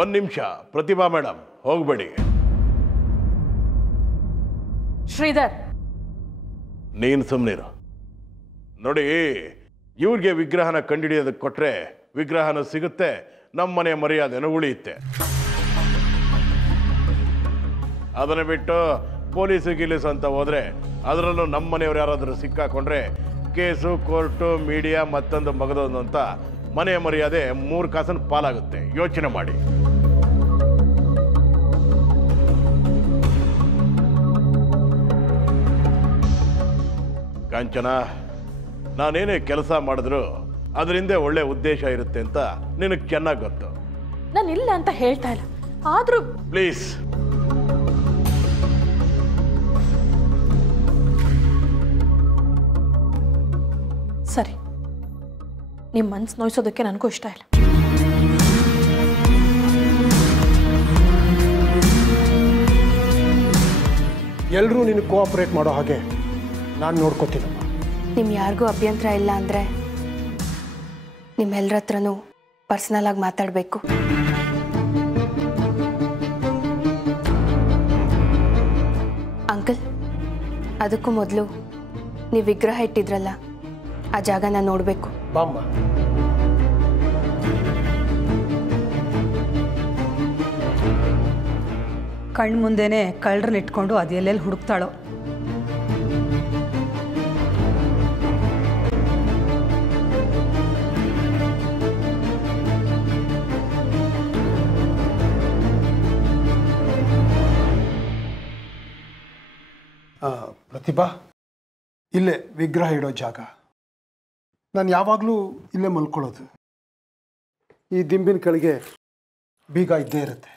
ಒಂದು ನಿಮಿಷ ಪ್ರತಿಭಾ ಮೇಡಮ್, ಹೋಗಬೇಡಿ. ಶ್ರೀಧರ್, ನೀನು ಸುಮ್ಮನಿರು. ನೋಡಿ, ಇವ್ರಿಗೆ ವಿಗ್ರಹನ ಕಂಡುಹಿಡಿಯೋದಕ್ಕೆ ಕೊಟ್ಟರೆ ವಿಗ್ರಹನೂ ಸಿಗುತ್ತೆ, ನಮ್ಮ ಮನೆಯ ಮರ್ಯಾದೆನೂ ಉಳಿಯುತ್ತೆ. ಅದನ್ನು ಬಿಟ್ಟು ಪೊಲೀಸು ಗಿಲೀಸು ಅಂತ ಹೋದರೆ, ಅದರಲ್ಲೂ ನಮ್ಮ ಮನೆಯವ್ರು ಯಾರಾದರೂ ಸಿಕ್ಕಾಕೊಂಡ್ರೆ ಕೇಸು, ಕೋರ್ಟು, ಮೀಡಿಯಾ, ಮತ್ತೊಂದು ಮಗದೊಂದು ಅಂತ ಮನೆಯ ಮರ್ಯಾದೆ 3 ಕಾಸನ ಪಾಲಾಗುತ್ತೆ. ಯೋಚನೆ ಮಾಡಿ. ಕಾಂಚನ, ನಾನೇನೇ ಕೆಲಸ ಮಾಡಿದ್ರು ಅದರಿಂದ ಒಳ್ಳೆ ಉದ್ದೇಶ ಇರುತ್ತೆ ಅಂತ ನಿನಗೆ ಚೆನ್ನಾಗಿ ಗೊತ್ತು. ನಾನು ಇಲ್ಲ ಅಂತ ಹೇಳ್ತಾ ಇಲ್ಲ, ಆದರೂ ಪ್ಲೀಸ್. ಸರಿ, ನಿಮ್ಮ ಮನಸ್ಸು ನೋಯಿಸೋದಕ್ಕೆ ನನಗೂ ಇಷ್ಟ ಇಲ್ಲ. ಎಲ್ಲರೂ ನಿನಗೆ ಕೋಆಪರೇಟ್ ಮಾಡೋ ಹಾಗೆ ನಾನು ನೋಡ್ಕೋತೀನಮ್ಮ. ನಿಮ್ಗೆ ಯಾರಿಗೂ ಅಭ್ಯಂತರ ಇಲ್ಲ ಅಂದರೆ ನಿಮ್ಮೆಲ್ಲರ ಹತ್ರನೂ ಪರ್ಸ್ನಲ್ ಆಗಿ ಮಾತಾಡಬೇಕು. ಅಂಕಲ್, ಅದಕ್ಕೂ ಮೊದಲು ನೀವು ವಿಗ್ರಹ ಇಟ್ಟಿದ್ರಲ್ಲ, ಆ ಜಾಗನ ನೋಡಬೇಕು. ಬಾಮ್ಮ. ಕಣ್ಣು ಮುಂದೆನೇ ಕಳ್ಳರನ್ನ ಇಟ್ಕೊಂಡು ಅದು ಎಲ್ಲೆಲ್ಲಿ ಹುಡುಕ್ತಾಳೋ. ಪ್ರತಿಭಾ, ಇಲ್ಲೇ ವಿಗ್ರಹ ಇಡೋ ಜಾಗ. ನಾನು ಯಾವಾಗಲೂ ಇಲ್ಲೇ ಮಲ್ಕೊಳ್ಳೋದು. ಈ ದಿಂಬಿನ ಕೆಳಗೆ ಬೀಗ ಇದ್ದೇ ಇರುತ್ತೆ.